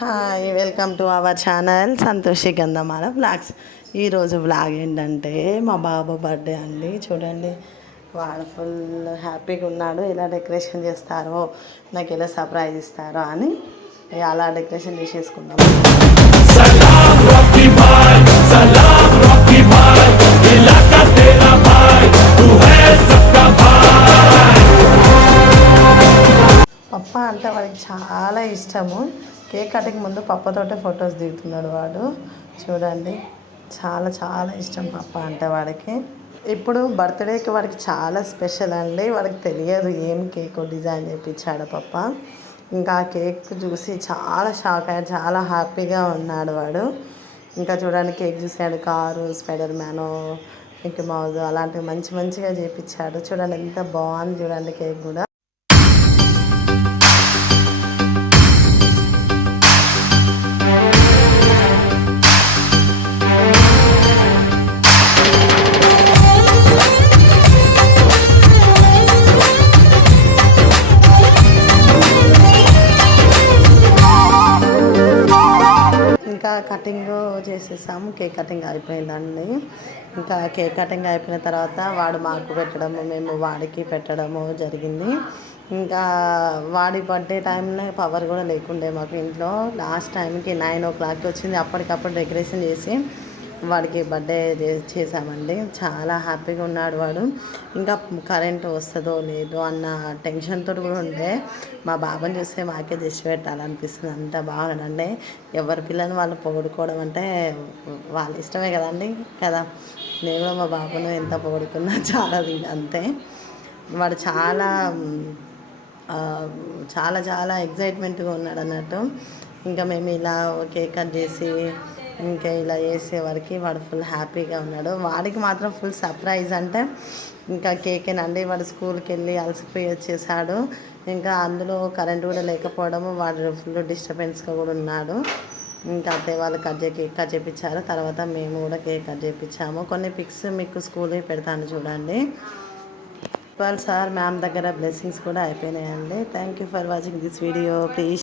Hi, welcome to our channel Santoshi Gandhamala vlogs. ఈరోజు vlog ఏంటంటే మా బాబు బర్త్డే అండి. చూడండి, వాడు ఫుల్ హ్యాపీగా ఉన్నాడు. ఎలా డెకరేషన్ చేస్తారో, నాకు ఎలా సర్ప్రైజ్ ఇస్తారో అని అలా డెకరేషన్ చేసేసుకున్నాం. పప్ప అంటే వాడికి చాలా ఇష్టము. కేక్ కటింగ్ ముందు పప్పతోటే ఫొటోస్ దిగుతున్నాడు వాడు. చూడండి, చాలా చాలా ఇష్టం పప్ప అంటే వాడికి. ఇప్పుడు బర్త్డేకి వాడికి చాలా స్పెషల్ అండి. వాడికి తెలియదు ఏం కేక్ డిజైన్ చేయించాడు పప్ప. ఇంకా ఆ కేక్ చూసి చాలా షాక్ అయ్యాడు, చాలా హ్యాపీగా ఉన్నాడు వాడు. ఇంకా చూడండి, కేక్ చూసాడు, కారు, స్పైడర్ మ్యాను, మిక్కీ మౌజ్ అలాంటివి మంచి మంచిగా చేయించాడు. చూడండి ఎంత బాగుంది, చూడండి కేక్ కూడా. ఇంకా కటింగ్ చేసేసాము. కేక్ కటింగ్ అయిపోయిందండి. ఇంకా కేక్ కటింగ్ అయిపోయిన తర్వాత వాడు మాకు పెట్టడము, మేము వాడికి పెట్టడము జరిగింది. ఇంకా వాడి బర్త్డే టైంలో పవర్ కూడా లేకుండే మాకు ఇంట్లో. లాస్ట్ టైంకి 9 o'clock వచ్చింది. అప్పటికప్పుడు డెకరేషన్ చేసి వాడికి బర్త్డే చేసామండి. చాలా హ్యాపీగా ఉన్నాడు వాడు. ఇంకా కరెంట్ వస్తుందో లేదో అన్న టెన్షన్తో కూడా ఉండే. మా బాబాని చూస్తే మాకే దిష్టి పెట్టాలనిపిస్తుంది, అంత బాగుండండి. ఎవరి పిల్లల్ని వాళ్ళు పొగుడుకోవడం అంటే వాళ్ళ ఇష్టమే కదండి కదా. నేను కూడా మా బాబును ఎంత పొగుడుకున్నా చాలా అంతే. వాడు చాలా చాలా చాలా ఎగ్జైట్మెంట్గా ఉన్నాడు అన్నట్టు. ఇంకా మేము ఇలా కేక్ కట్ చేసి ఇంకా ఇలా చేసేవారికి వాడు ఫుల్ హ్యాపీగా ఉన్నాడు. వాడికి మాత్రం ఫుల్ సర్ప్రైజ్ అంటే ఇంకా కేకేనండి. వాడు స్కూల్కి వెళ్ళి అలసిపోయి వచ్చేసాడు. ఇంకా అందులో కరెంట్ కూడా లేకపోవడము వాడు ఫుల్ డిస్టర్బెన్స్గా కూడా ఉన్నాడు. ఇంకా అత్తయ్య వాళ్ళు కేక్ కట్ చేయించారు. తర్వాత మేము కూడా కేక్ కట్ చేయించాము. కొన్ని పిక్స్ మీకు స్కూల్కి పెడతాను చూడండి. ప్రిన్సిపల్ సార్ మ్యామ్ దగ్గర బ్లెస్సింగ్స్ కూడా అయిపోయినాయండి. Thank you for watching this video. Please